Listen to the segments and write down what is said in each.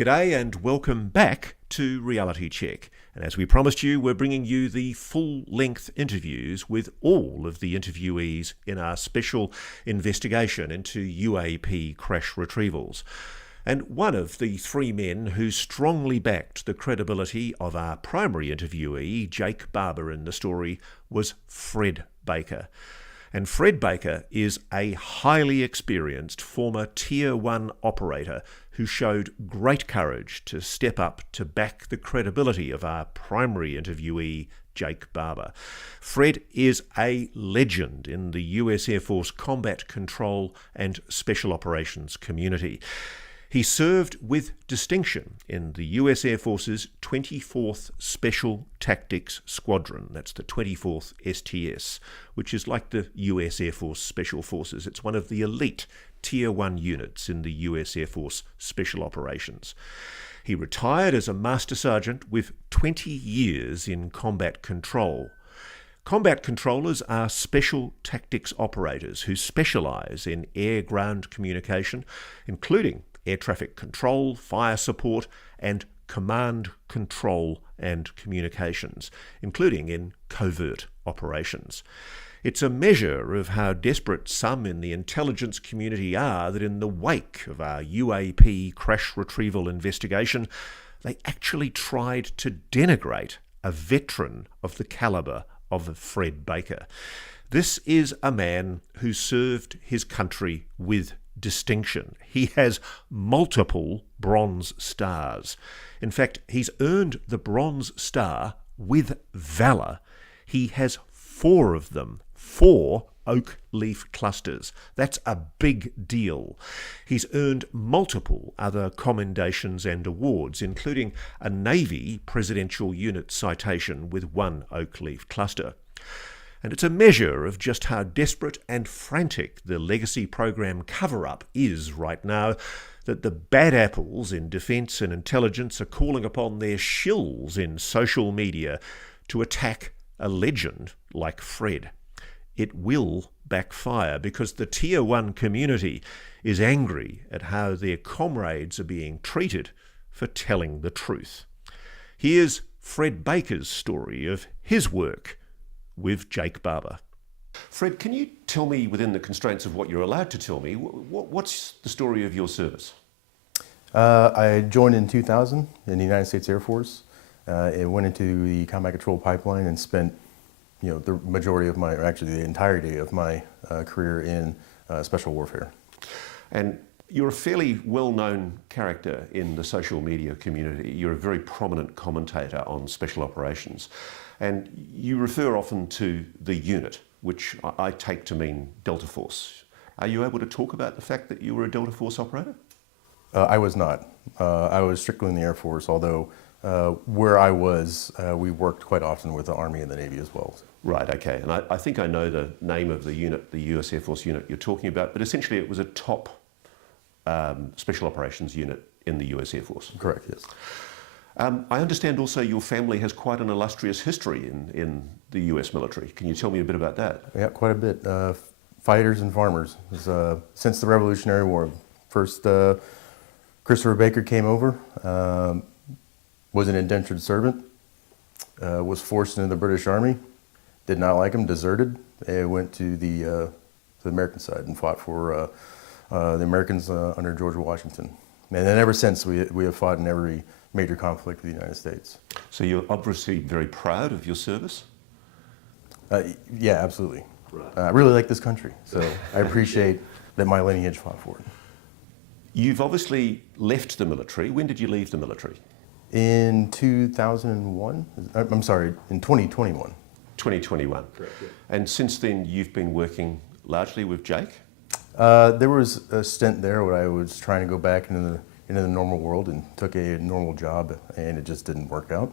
G'day and welcome back to Reality Check. And as we promised you, we're bringing you the full-length interviews with all of the interviewees in our special investigation into UAP crash retrievals. And one of the three men who strongly backed the credibility of our primary interviewee, Jake Barber, in the story was Fred Baker. And Fred Baker is a highly experienced former Tier 1 operator who showed great courage to step up to back the credibility of our primary interviewee, Jake Barber. Fred is a legend in the US Air Force combat control and special operations community. He served with distinction in the US Air Force's 24th Special Tactics Squadron. That's the 24th STS, which is like the US Air Force Special Forces. It's one of the elite Tier 1 units in the US Air Force Special Operations. He retired as a Master Sergeant with 20 years in combat control. Combat controllers are special tactics operators who specialise in air-ground communication, including air traffic control, fire support, and command control and communications, including in covert operations. It's a measure of how desperate some in the intelligence community are that in the wake of our UAP crash retrieval investigation, they actually tried to denigrate a veteran of the calibre of Fred Baker. This is a man who served his country with distinction. He has multiple Bronze Stars. In fact, he's earned the Bronze Star with valour. He has 4 of them, 4 oak leaf clusters. That's a big deal. He's earned multiple other commendations and awards, including a Navy Presidential Unit citation with 1 oak leaf cluster. And it's a measure of just how desperate and frantic the legacy program cover-up is right now that the bad apples in defence and intelligence are calling upon their shills in social media to attack a legend like Fred. It will backfire because the Tier 1 community is angry at how their comrades are being treated for telling the truth. Here's Fred Baker's story of his work with Jake Barber. Fred, can you tell me, within the constraints of what you're allowed to tell me, what's the story of your service? I joined in 2000 in the United States Air Force. It went into the combat control pipeline and spent, the majority of my, or actually the entirety of my career in special warfare. And you're a fairly well-known character in the social media community. You're a very prominent commentator on special operations. And you refer often to the unit, which I take to mean Delta Force. Are you able to talk about the fact that you were a Delta Force operator? I was not. I was strictly in the Air Force, although where I was, we worked quite often with the Army and the Navy as well. Right, okay. And I think I know the name of the unit, the US Air Force unit you're talking about, but essentially it was a top special operations unit in the US Air Force. Correct, yes. I understand also your family has quite an illustrious history in the US military. Can you tell me a bit about that? Yeah, quite a bit. Fighters and farmers. Since the Revolutionary War. First, Christopher Baker came over, was an indentured servant, was forced into the British Army, did not like him, deserted, and went to the American side and fought for the Americans under George Washington. And then ever since, we have fought in every major conflict with the United States. So you're obviously very proud of your service? Yeah, absolutely. Right. I really like this country, so I appreciate that my lineage fought for it. You've obviously left the military. When did you leave the military? In 2001? I'm sorry, in 2021. 2021. Correct, yeah. And since then, you've been working largely with Jake? There was a stint there where I was trying to go back into the normal world and took a normal job, and it just didn't work out.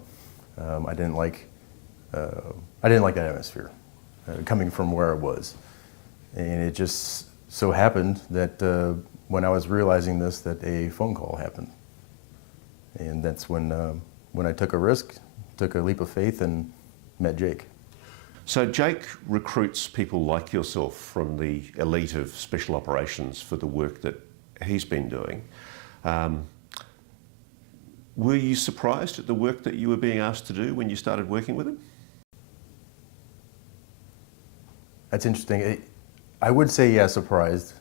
I didn't like that atmosphere coming from where I was, and it just so happened that when I was realizing this, that a phone call happened, and that's when I took a risk, took a leap of faith, and met Jake. So Jake recruits people like yourself from the elite of special operations for the work that he's been doing. Were you surprised at the work that you were being asked to do when you started working with him? That's interesting. I would say, yeah, surprised,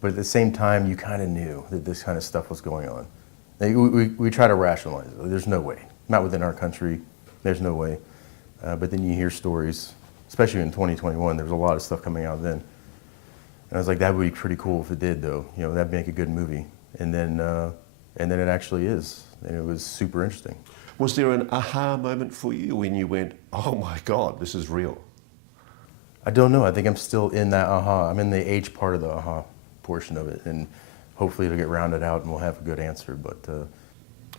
but at the same time, you kind of knew that this kind of stuff was going on. We try to rationalize it. There's no way. Not within our country. There's no way. But then you hear stories, especially in 2021, there was a lot of stuff coming out then. And I was like, that would be pretty cool if it did, though. You know, that'd make a good movie. And then it actually is. And it was super interesting. Was there an aha moment for you when you went, oh my God, this is real? I don't know. I think I'm still in that aha. I'm in the H part of the aha portion of it. And hopefully it'll get rounded out and we'll have a good answer. But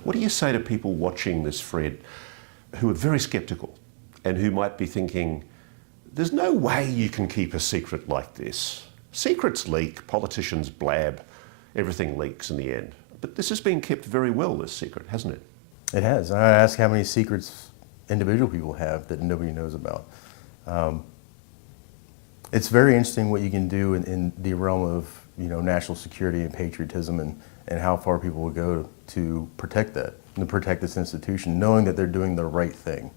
what do you say to people watching this, Fred, who are very skeptical and who might be thinking, there's no way you can keep a secret like this. Secrets leak, politicians blab, everything leaks in the end. But this has been kept very well, this secret, hasn't it? It has. I ask how many secrets individual people have that nobody knows about. It's very interesting what you can do in the realm of, you know, national security and patriotism and how far people will go to protect that and to protect this institution, knowing that they're doing the right thing.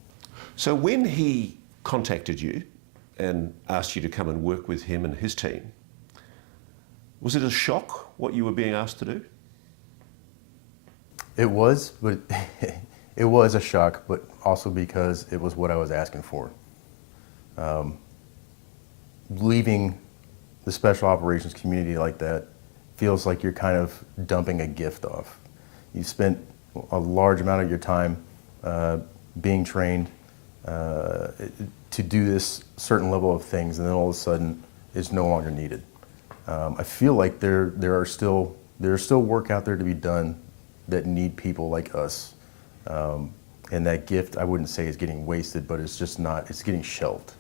So when he contacted you and asked you to come and work with him and his team, was it a shock what you were being asked to do? It was, but it was a shock, but also because it was what I was asking for. Leaving the special operations community like that feels like you're kind of dumping a gift off. You spent a large amount of your time being trained to do this certain level of things, and then all of a sudden it's no longer needed. I feel like there is still work out there to be done that need people like us, and that gift I wouldn't say is getting wasted, but it's just not. It's getting shelved.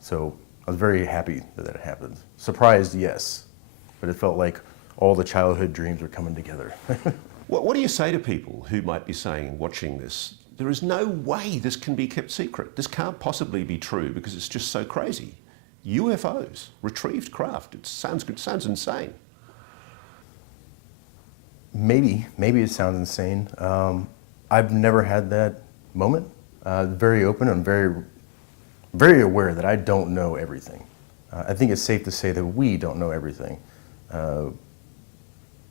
So I was very happy that happened. Surprised, yes, but it felt like all the childhood dreams were coming together. What do you say to people who might be saying, watching this, there is no way this can be kept secret. This can't possibly be true because it's just so crazy. UFOs, retrieved craft, it sounds good, sounds insane. Maybe it sounds insane. I've never had that moment. Very open and very aware that I don't know everything. I think it's safe to say that we don't know everything.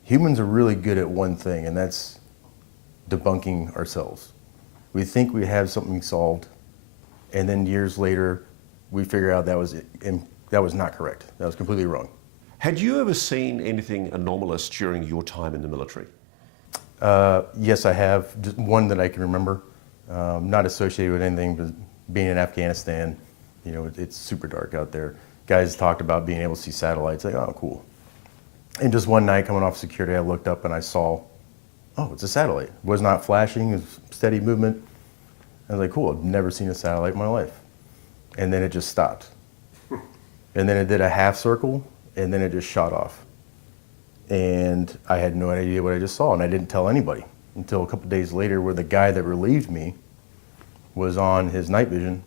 Humans are really good at one thing, and that's debunking ourselves. We think we have something solved, and then years later, we figure out that was not correct. That was completely wrong. Had you ever seen anything anomalous during your time in the military? Yes, I have. Just one that I can remember. Not associated with anything, but being in Afghanistan, you know, it's super dark out there. Guys talked about being able to see satellites. Like, oh, cool. And just one night coming off security, I looked up and I saw, oh, it's a satellite. It was not flashing, it was steady movement. I was like, cool, I've never seen a satellite in my life. And then it just stopped. And then it did a half circle, and then it just shot off. And I had no idea what I just saw, and I didn't tell anybody until a couple days later, where the guy that relieved me was on his night vision,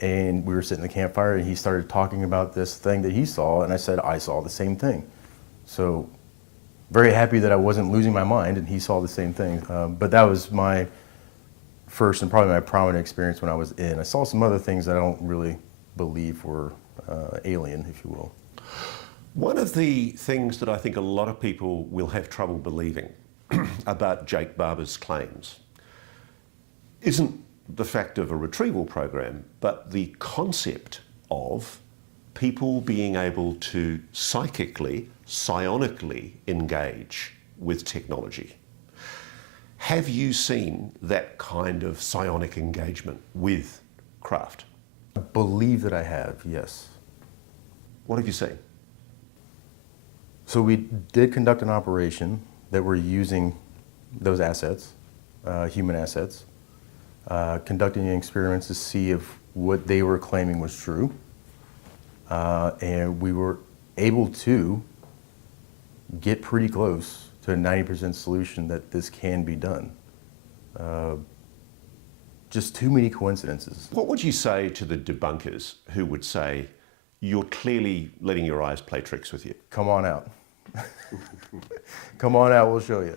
and we were sitting at the campfire, and he started talking about this thing that he saw, and I said, I saw the same thing. So very happy that I wasn't losing my mind, and he saw the same thing. But that was my first and probably my prominent experience when I was in. I saw some other things that I don't really believe were alien, if you will. One of the things that I think a lot of people will have trouble believing about Jake Barber's claims isn't the fact of a retrieval program, but the concept of people being able to psychically, psionically engage with technology. Have you seen that kind of psionic engagement with craft? I believe that I have, yes. What have you seen? So we did conduct an operation that we're using those assets, human assets, conducting experiments to see if what they were claiming was true. And we were able to get pretty close to a 90% solution that this can be done. Just too many coincidences. What would you say to the debunkers who would say, you're clearly letting your eyes play tricks with you? Come on out. Come on out, we'll show you.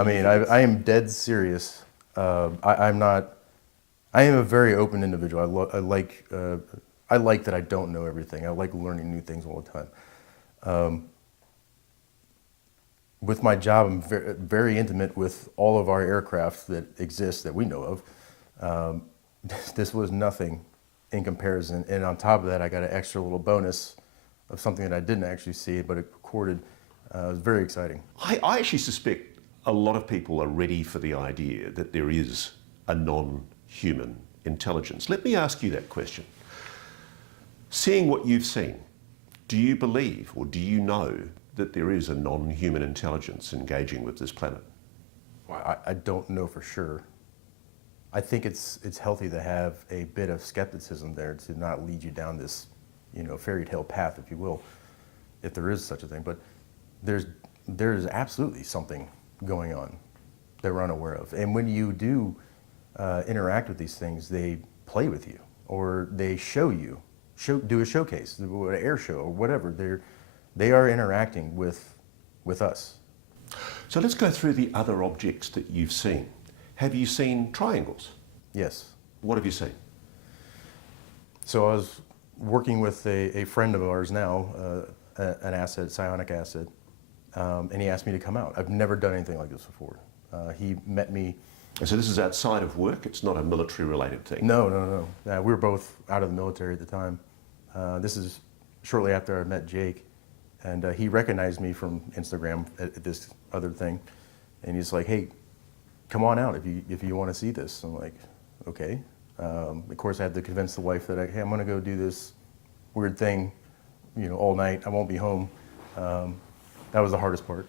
I mean, I am dead serious. I'm not. I am a very open individual. I like that I don't know everything. I like learning new things all the time. With my job, I'm very intimate with all of our aircraft that exist that we know of. This was nothing in comparison. And on top of that, I got an extra little bonus of something that I didn't actually see, but it recorded. It was very exciting. I actually suspect a lot of people are ready for the idea that there is a non-human intelligence. Let me ask you that question. Seeing what you've seen, do you believe or do you know that there is a non-human intelligence engaging with this planet? Well, I don't know for sure. I think it's healthy to have a bit of skepticism there to not lead you down this, fairy tale path, if you will, if there is such a thing. But there's absolutely something going on that we're unaware of. And when you do interact with these things, they play with you, or they do a showcase, an air show, or whatever. They are interacting with us. So let's go through the other objects that you've seen. Have you seen triangles? Yes. What have you seen? So I was working with a friend of ours now, an asset, Psionic asset, and he asked me to come out. I've never done anything like this before. He met me. So this is outside of work? It's not a military-related thing? No. We were both out of the military at the time. This is shortly after I met Jake, and he recognized me from Instagram at this other thing, and he's like, "Hey, come on out if you want to see this." I'm like, "Okay." Of course, I had to convince the wife that hey, I'm going to go do this weird thing, all night. I won't be home. That was the hardest part.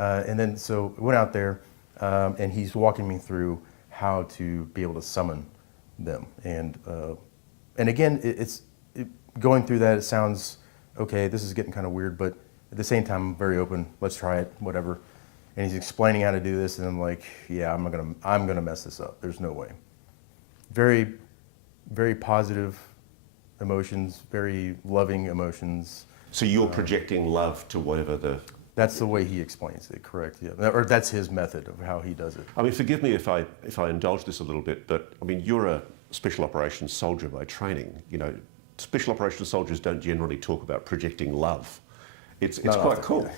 And then so I went out there, and he's walking me through how to be able to summon them. And again, going through that, it sounds okay. This is getting kind of weird, but at the same time, I'm very open. Let's try it, whatever. And he's explaining how to do this, and I'm like, yeah, I'm gonna mess this up. There's no way. Very, very positive emotions, very loving emotions. So you're projecting love to whatever the... That's the way he explains it, correct? Yeah, or that's his method of how he does it. I mean, forgive me if I indulge this a little bit, but I mean, you're a special operations soldier by training. Special operations soldiers don't generally talk about projecting love. It's quite cool.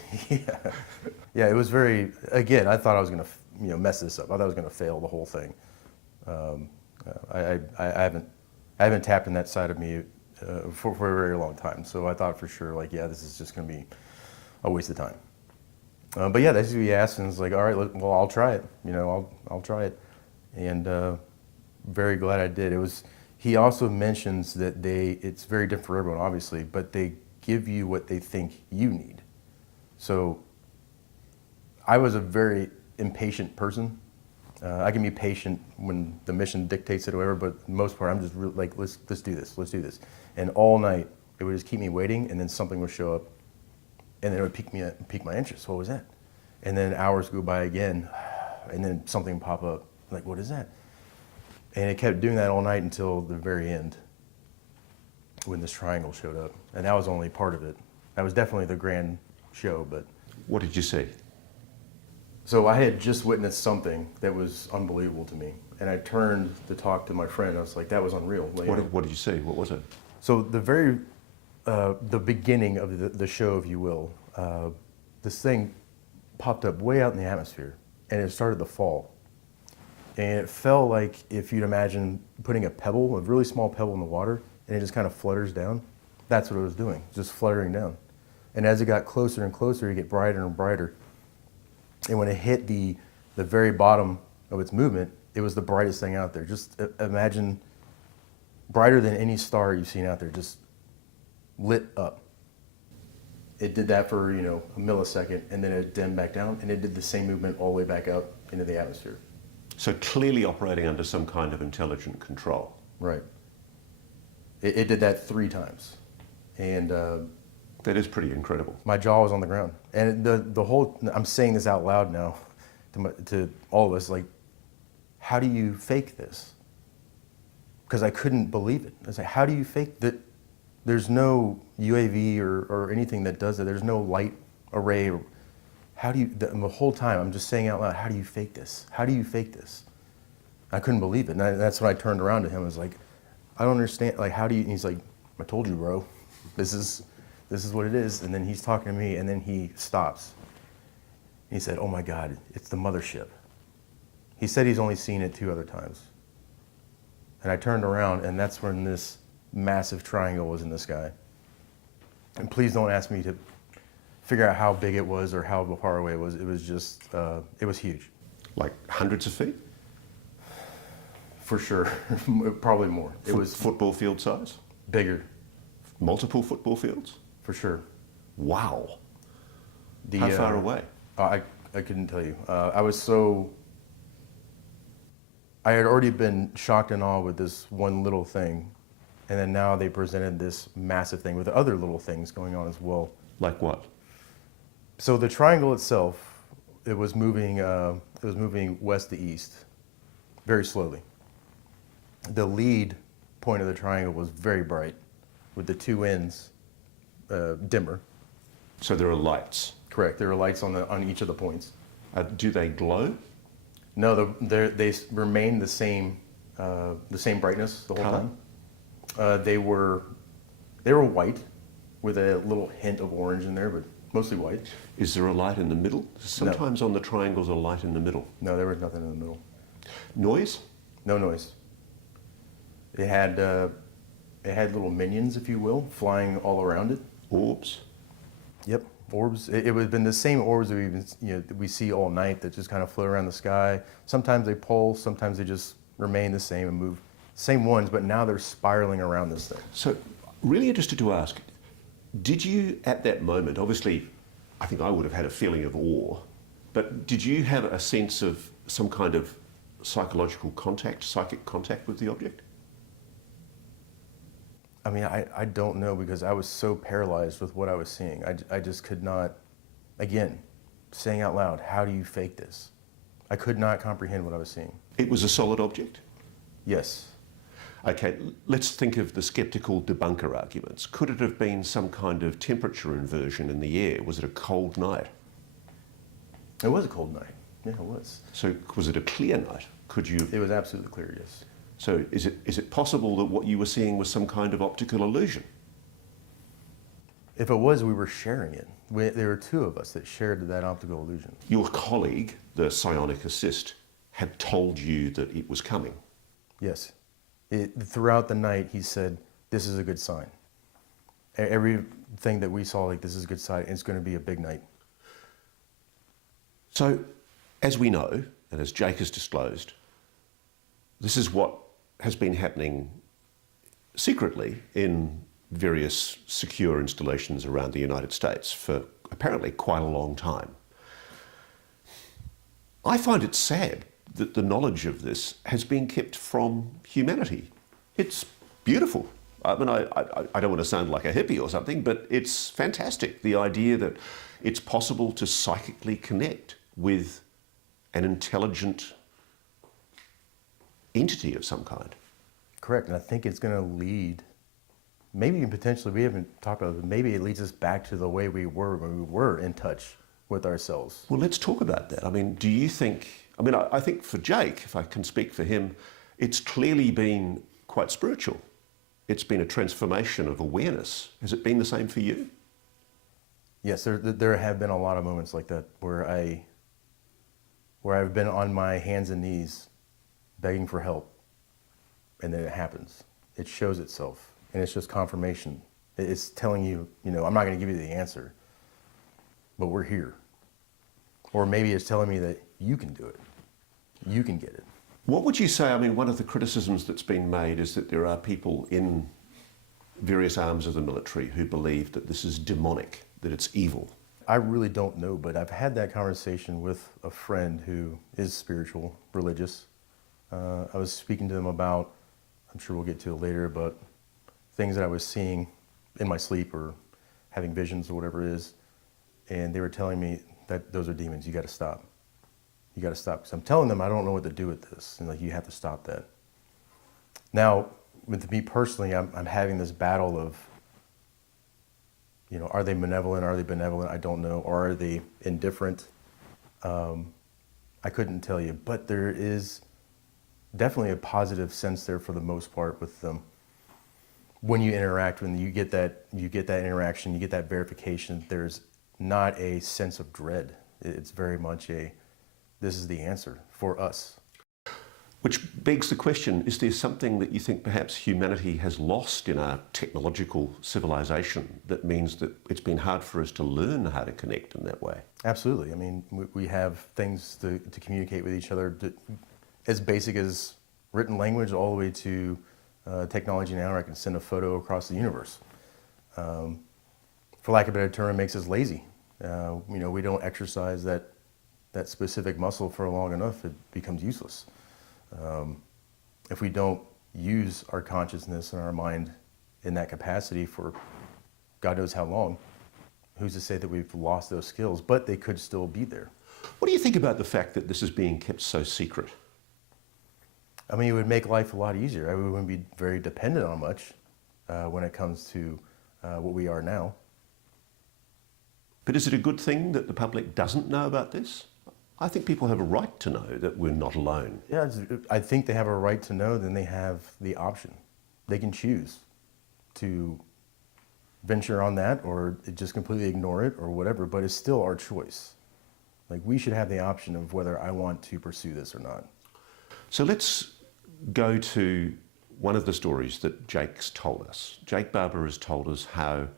Yeah, it was very. Again, I thought I was going to mess this up. I thought I was going to fail the whole thing. I haven't tapped in that side of me for a very long time. So I thought for sure, this is just going to be a waste of time. But yeah, that's what he asked, and it's like, all right, well, I'll try it. I'll try it, and very glad I did. He also mentions that it's very different for everyone, obviously, but they give you what they think you need. So I was a very impatient person. I can be patient when the mission dictates it or whatever, but for the most part, I'm just really like, let's do this. And all night, it would just keep me waiting, and then something would show up, and then it would pique my interest. What was that? And then hours go by again, and then something would pop up. Like, what is that? And it kept doing that all night until the very end, when this triangle showed up. And that was only part of it. That was definitely the grand show, but... What did you see? So I had just witnessed something that was unbelievable to me. And I turned to talk to my friend. I was like, that was unreal. What did you see? What was it? So the beginning of the show, if you will, this thing popped up way out in the atmosphere, and it started to fall. And it felt like if you'd imagine putting a really small pebble in the water, and it just kind of flutters down. That's what it was doing, just fluttering down. And as it got closer and closer, it get brighter and brighter. And when it hit the very bottom of its movement, it was the brightest thing out there. Just imagine brighter than any star you've seen out there, just lit up. It did that for, a millisecond, and then it dimmed back down, and it did the same movement all the way back up into the atmosphere. So clearly operating under some kind of intelligent control. Right. It did that 3 times. And that is pretty incredible. My jaw was on the ground. And the whole, I'm saying this out loud now to all of us, like, how do you fake this? Because I couldn't believe it. I was like, how do you fake that? There's no UAV or anything that does it. There's no light array. how do you, the whole time I'm just saying out loud, how do you fake this? How do you fake this? I couldn't believe it. And that's when I turned around to him. I was like, I don't understand. Like, how do you, and he's like, I told you, bro, this is what it is. And then he's talking to me, and then he stops. He said, oh my God, it's the mothership. He said he's only seen it 2 other times. And I turned around, and that's when this massive triangle was in the sky. And please don't ask me to figure out how big it was or how far away it was. It was just, it was huge. Like hundreds of feet? For sure, probably more. It was football field size? Bigger. Multiple football fields? For sure. Wow. How far away? I couldn't tell you. I had already been shocked and awed with this one little thing, and then now they presented this massive thing with other little things going on as well. Like what? So the triangle itself, it was moving west to east, very slowly. The lead point of the triangle was very bright, with the 2 ends dimmer. So there are lights? Correct. There are lights on each of the points. Do they glow? No, they remain the same brightness the whole Color? time. They were white, with a little hint of orange in there, but mostly white. Is there a light in the middle? Sometimes on the triangles a light in the middle. No, there was nothing in the middle. Noise? No noise. It had little minions, if you will, flying all around it. Orbs? Yep, orbs. It would have been the same orbs that we see all night that just kind of float around the sky. Sometimes they pulse, sometimes they just remain the same and move. Same ones, but now they're spiraling around this thing. So, really interested to ask, did you at that moment, obviously, I think I would have had a feeling of awe, but did you have a sense of some kind of psychological contact, psychic contact with the object? I mean, I don't know, because I was so paralyzed with what I was seeing. I just could not, again, saying out loud, how do you fake this? I could not comprehend what I was seeing. It was a solid object? Yes. Okay, let's think of the skeptical debunker arguments. Could it have been some kind of temperature inversion in the air? Was it a cold night? It was a cold night. Yeah, it was. So was it a clear night? Could you? It was absolutely clear, yes. So is it possible that what you were seeing was some kind of optical illusion? If it was, we were sharing it. There were 2 of us that shared that optical illusion. Your colleague, the psionic assist, had told you that it was coming. Yes. Throughout the night, he said, this is a good sign. Everything that we saw, like, this is a good sign. It's going to be a big night. So, as we know, and as Jake has disclosed, this is what has been happening secretly in various secure installations around the United States for apparently quite a long time. I find it sad that the knowledge of this has been kept from humanity. It's beautiful. I mean, I don't want to sound like a hippie or something, but it's fantastic. The idea that it's possible to psychically connect with an intelligent entity of some kind. Correct, and I think it's going to lead, maybe even potentially, we haven't talked about it, but maybe it leads us back to the way we were when we were in touch with ourselves. Well, let's talk about that. I mean, do you think, I think for Jake, if I can speak for him, it's clearly been quite spiritual. It's been a transformation of awareness. Has it been the same for you? Yes, there have been a lot of moments like that where I've been on my hands and knees begging for help, and then it happens. It shows itself, and it's just confirmation. It's telling you, I'm not going to give you the answer, but we're here. Or maybe it's telling me that you can do it. You can get it. What would you say? I mean, one of the criticisms that's been made is that there are people in various arms of the military who believe that this is demonic, that it's evil. I really don't know, but I've had that conversation with a friend who is spiritual, religious. I was speaking to them about, I'm sure we'll get to it later, but things that I was seeing in my sleep or having visions or whatever it is. And they were telling me that those are demons. You got to stop. You got to stop. Because I'm telling them I don't know what to do with this. And you have to stop that. Now, with me personally, I'm having this battle of, You know, are they malevolent? Are they benevolent? I don't know. Or are they indifferent? I couldn't tell you, but there is definitely a positive sense there for the most part with them. When you interact, when you get that interaction, you get that verification, there's not a sense of dread. It's very much this is the answer for us. Which begs the question, is there something that you think perhaps humanity has lost in our technological civilization that means that it's been hard for us to learn how to connect in that way? Absolutely. I mean, we have things to communicate with each other, as basic as written language all the way to technology now where I can send a photo across the universe. For lack of a better term, it makes us lazy. You know, we don't exercise that specific muscle for long enough, it becomes useless. If we don't use our consciousness and our mind in that capacity for God knows how long, who's to say that we've lost those skills, but they could still be there. What do you think about the fact that this is being kept so secret? I mean, it would make life a lot easier. We wouldn't be very dependent on much when it comes to what we are now. But is it a good thing that the public doesn't know about this? I think people have a right to know that we're not alone. Yeah, I think they have a right to know, then they have the option. They can choose to venture on that or just completely ignore it or whatever, but it's still our choice. Like, we should have the option of whether I want to pursue this or not. So let's go to one of the stories that Jake's told us. Jake Barber has told us how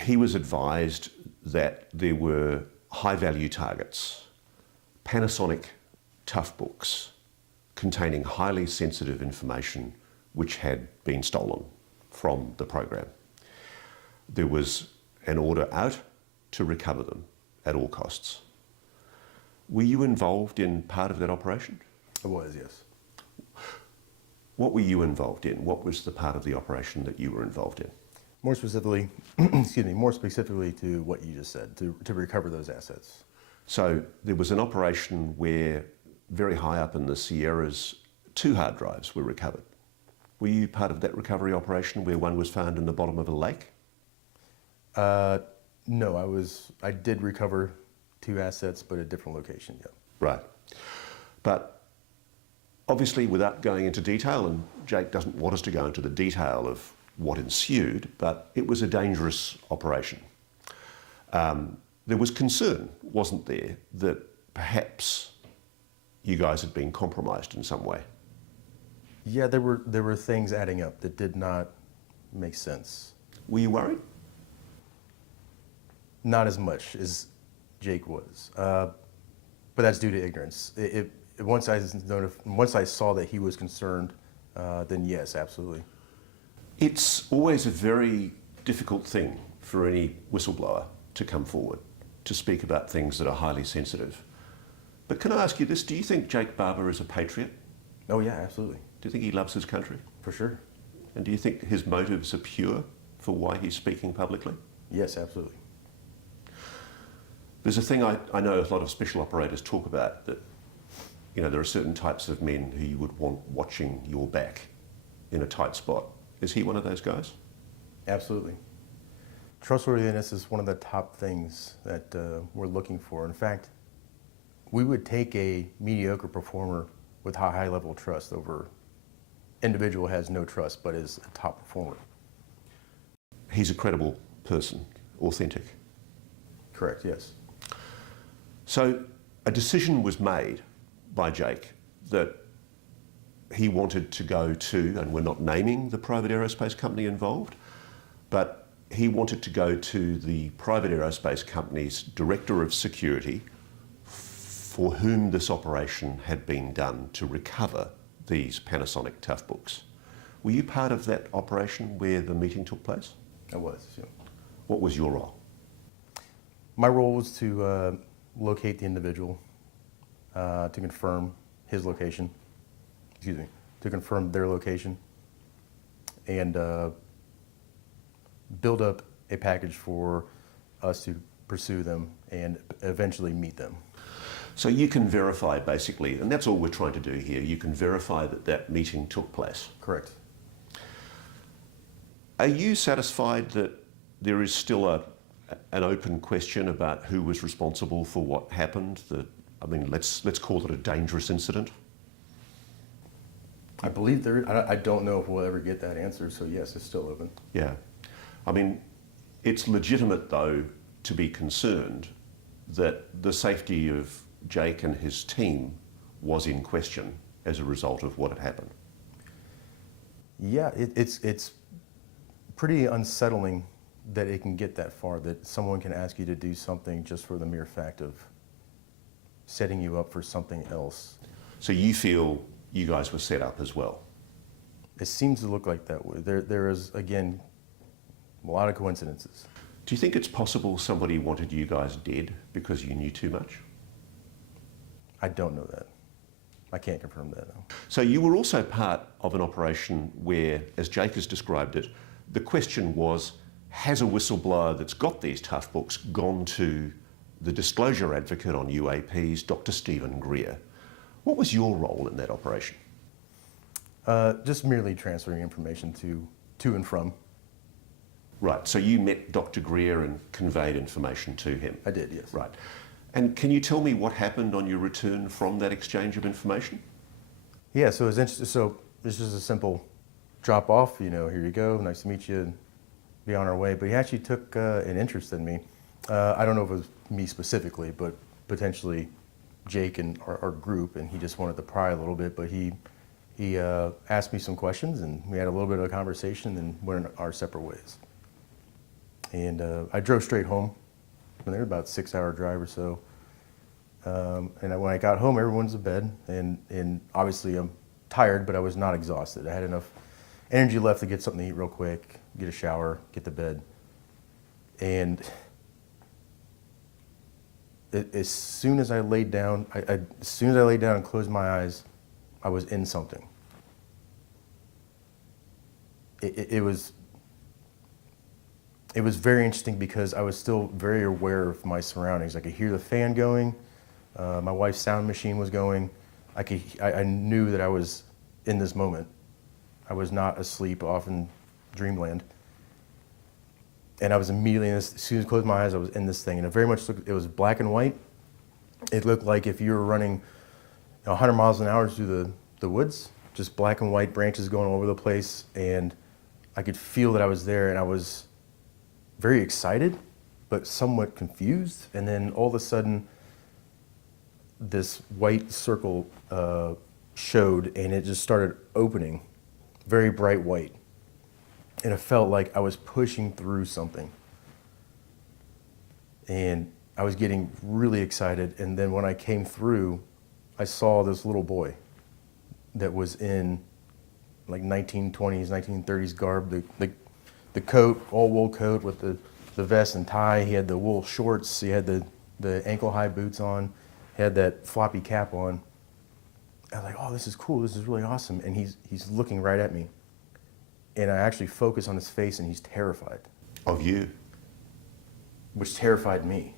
he was advised that there were high-value targets, Panasonic tough books containing highly sensitive information which had been stolen from the program. There was an order out to recover them at all costs. Were you involved in part of that operation? I was, yes. What were you involved in? What was the part of the operation that you were involved in? More specifically, excuse me, more specifically to what you just said, to recover those assets. So there was an operation where very high up in the Sierras, 2 hard drives were recovered. Were you part of that recovery operation where one was found in the bottom of a lake? No, I did recover 2 assets, but at a different location, yeah. Right. But obviously, without going into detail, and Jake doesn't want us to go into the detail of what ensued, but it was a dangerous operation. There was concern, wasn't there, that perhaps you guys had been compromised in some way? Yeah, there were things adding up that did not make sense. Were you worried? Not as much as Jake was, but that's due to ignorance. Once I saw that he was concerned, then yes, absolutely. It's always a very difficult thing for any whistleblower to come forward to speak about things that are highly sensitive. But can I ask you this, do you think Jake Barber is a patriot? Oh yeah, absolutely. Do you think he loves his country? For sure. And do you think his motives are pure for why he's speaking publicly? Yes, absolutely. There's a thing I know a lot of special operators talk about, that there are certain types of men who you would want watching your back in a tight spot. Is he one of those guys? Absolutely. Trustworthiness is one of the top things that we're looking for. In fact, we would take a mediocre performer with high level of trust over individual who has no trust but is a top performer. He's a credible person, authentic. Correct, yes. So a decision was made by Jake that he wanted to go to, and we're not naming the private aerospace company involved, but he wanted to go to the private aerospace company's director of security, for whom this operation had been done to recover these Panasonic tough books. Were you part of that operation where the meeting took place? I was, yeah. What was your role? My role was to locate the individual, to confirm his location, to confirm their location, and build up a package for us to pursue them and eventually meet them. So you can verify, basically, and that's all we're trying to do here, you can verify that that meeting took place. Correct. Are you satisfied that there is still an open question about who was responsible for what happened. Let's call it a dangerous incident. I believe there. I don't know if we'll ever get that answer. So yes, it's still open. Yeah, I mean, it's legitimate though to be concerned that the safety of Jake and his team was in question as a result of what had happened. Yeah, it's pretty unsettling that it can get that far, that someone can ask you to do something just for the mere fact of setting you up for something else. So you feel you guys were set up as well? It seems to look like that way. There is, again, a lot of coincidences. Do you think it's possible somebody wanted you guys dead because you knew too much? I don't know that. I can't confirm that, no. So you were also part of an operation where, as Jake has described it, the question was, has a whistleblower that's got these tough books gone to the disclosure advocate on UAPs, Dr. Stephen Greer? What was your role in that operation? Just merely transferring information to and from. Right, so you met Dr. Greer and conveyed information to him? I did, yes. Right. And can you tell me what happened on your return from that exchange of information? Yeah, so it was interesting. So this is a simple drop off, here you go, nice to meet you, and be on our way. But he actually took an interest in me. I don't know if it was me specifically, but potentially Jake and our group, and he just wanted to pry a little bit. But he asked me some questions, and we had a little bit of a conversation, and went our separate ways. And I drove straight home. And they were about a 6-hour drive or so. And when I got home, everyone's in bed, and obviously I'm tired, but I was not exhausted. I had enough energy left to get something to eat real quick, get a shower, get to bed. And as soon as I laid down, and closed my eyes, I was in something. It was very interesting because I was still very aware of my surroundings. I could hear the fan going, my wife's sound machine was going. I knew that I was in this moment. I was not asleep off in dreamland. And I was immediately, as soon as I closed my eyes, I was in this thing. And it very much looked, it was black and white. It looked like if you were running 100 miles an hour through the woods, just black and white branches going all over the place. And I could feel that I was there, and I was very excited, but somewhat confused. And then all of a sudden, this white circle showed, and it just started opening, very bright white. And it felt like I was pushing through something. And I was getting really excited. And then when I came through, I saw this little boy that was in like 1920s, 1930s garb, the coat, all wool coat with the vest and tie. He had the wool shorts. He had the ankle high boots on. He had that floppy cap on. I was like, oh, this is cool. This is really awesome. And he's looking right at me. And I actually focus on his face, and he's terrified. Of you? Which terrified me.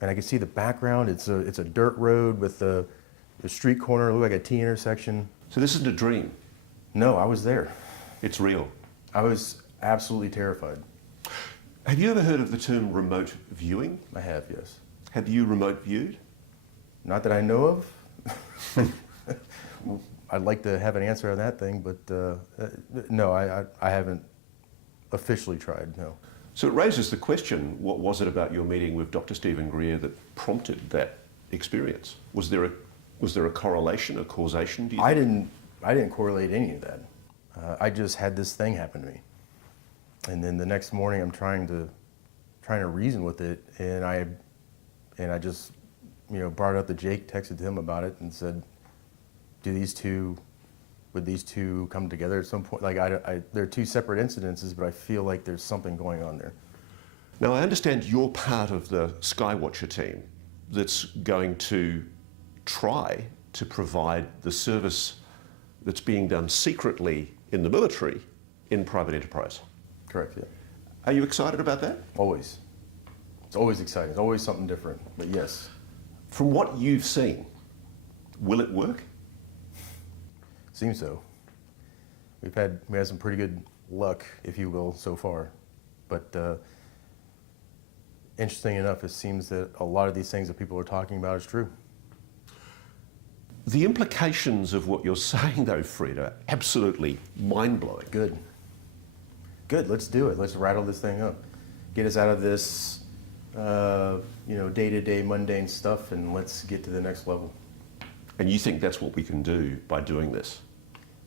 And I could see the background. It's a dirt road with the street corner. It looked like a T intersection. So this isn't a dream? No, I was there. It's real? I was absolutely terrified. Have you ever heard of the term remote viewing? I have, yes. Have you remote viewed? Not that I know of. I'd like to have an answer on that thing, but no, I haven't officially tried, no. So it raises the question, what was it about your meeting with Dr. Stephen Greer that prompted that experience? Was there a correlation, a causation, do you think? I didn't correlate any of that. I just had this thing happen to me. And then the next morning I'm trying to reason with it, and I just, brought it up to Jake, texted him about it, and said, would these two come together at some point? Like, they're two separate incidences, but I feel like there's something going on there. Now, I understand you're part of the Skywatcher team that's going to try to provide the service that's being done secretly in the military in private enterprise. Correct, yeah. Are you excited about that? Always. It's always exciting. It's always something different, but yes. From what you've seen, will it work? Seems so. We had some pretty good luck, if you will, so far. But interesting enough, it seems that a lot of these things that people are talking about is true. The implications of what you're saying, though, Fred, are absolutely mind-blowing. Good. Good, let's do it. Let's rattle this thing up. Get us out of this, day-to-day mundane stuff, and let's get to the next level. And you think that's what we can do by doing this?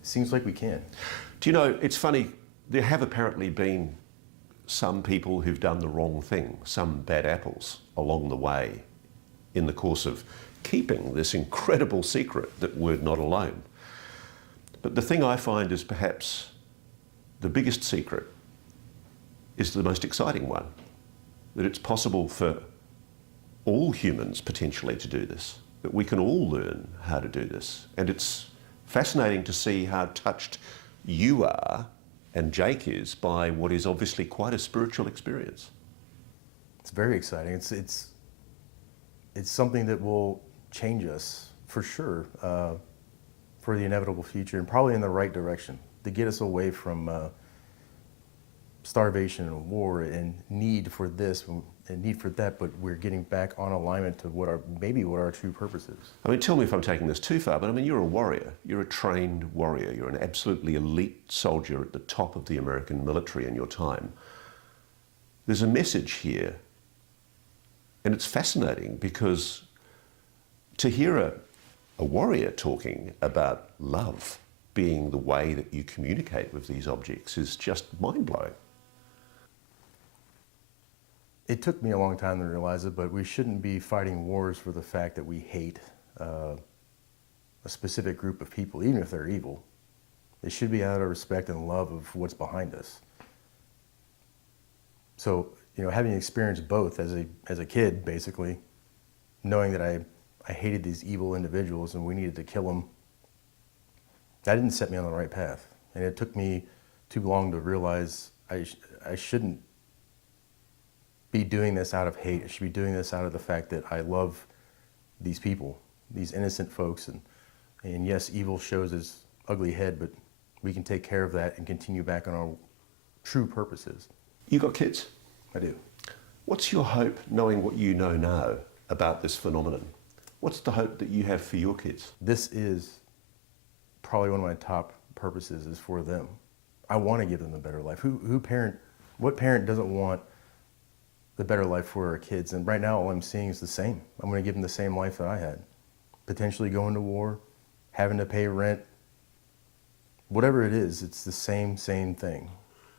Seems like we can. Do you know, it's funny, there have apparently been some people who've done the wrong thing, some bad apples along the way in the course of keeping this incredible secret that we're not alone. But the thing I find is perhaps the biggest secret is the most exciting one, that it's possible for all humans potentially to do this, that we can all learn how to do this. And it's fascinating to see how touched you are and Jake is by what is obviously quite a spiritual experience. It's very exciting. It's something that will change us for sure for the inevitable future, and probably in the right direction to get us away from starvation and war and need for this and need for that, but we're getting back on alignment to what our true purpose is. I mean, tell me if I'm taking this too far, but I mean, you're a warrior. You're a trained warrior. You're an absolutely elite soldier at the top of the American military in your time. There's a message here, and it's fascinating because to hear a warrior talking about love being the way that you communicate with these objects is just mind-blowing. It took me a long time to realize it, but we shouldn't be fighting wars for the fact that we hate a specific group of people, even if they're evil. It should be out of respect and love of what's behind us. So, having experienced both as a kid, basically, knowing that I hated these evil individuals and we needed to kill them, that didn't set me on the right path. And it took me too long to realize I shouldn't be doing this out of hate. I should be doing this out of the fact that I love these people, these innocent folks. And yes, evil shows its ugly head, but we can take care of that and continue back on our true purposes. You got kids? I do. What's your hope, knowing what you know now about this phenomenon? What's the hope that you have for your kids? This is probably one of my top purposes is for them. I want to give them a better life. What parent doesn't want the better life for our kids? And right now, all I'm seeing is the same. I'm going to give them the same life that I had. Potentially going to war, having to pay rent, whatever it is, it's the same thing.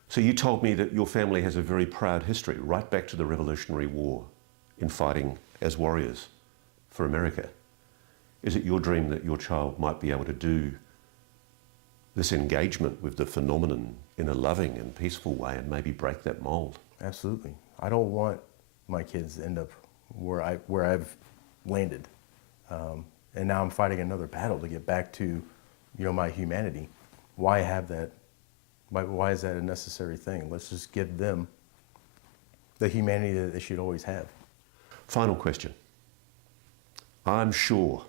So you told me that your family has a very proud history, right back to the Revolutionary War, in fighting as warriors for America. Is it your dream that your child might be able to do this engagement with the phenomenon in a loving and peaceful way and maybe break that mold? Absolutely. I don't want my kids to end up where I've landed. And now I'm fighting another battle to get back to, my humanity. Why have that? Why is that a necessary thing? Let's just give them the humanity that they should always have. Final question. I'm sure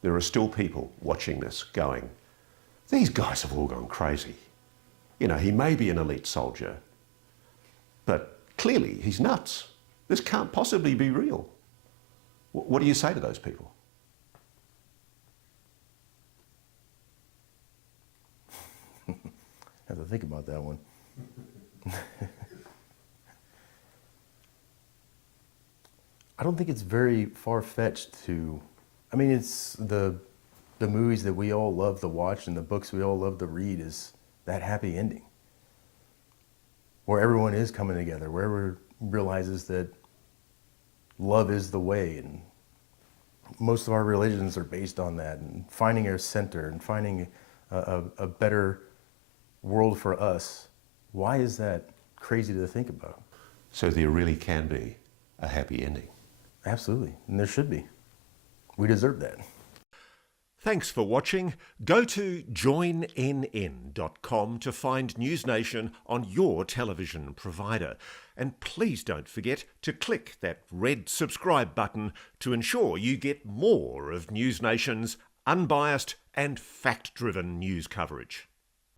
there are still people watching this going, these guys have all gone crazy. He may be an elite soldier, but clearly he's nuts. This can't possibly be real. What do you say to those people? I have to think about that one. I don't think it's very far-fetched to, it's the movies that we all love to watch and the books we all love to read is that happy ending. Where everyone is coming together, where everyone realizes that love is the way, and most of our religions are based on that, and finding our center and finding a better world for us. Why is that crazy to think about? So there really can be a happy ending. Absolutely, and there should be. We deserve that. Thanks for watching. Go to joinnn.com to find News Nation on your television provider. And please don't forget to click that red subscribe button to ensure you get more of News Nation's unbiased and fact-driven news coverage.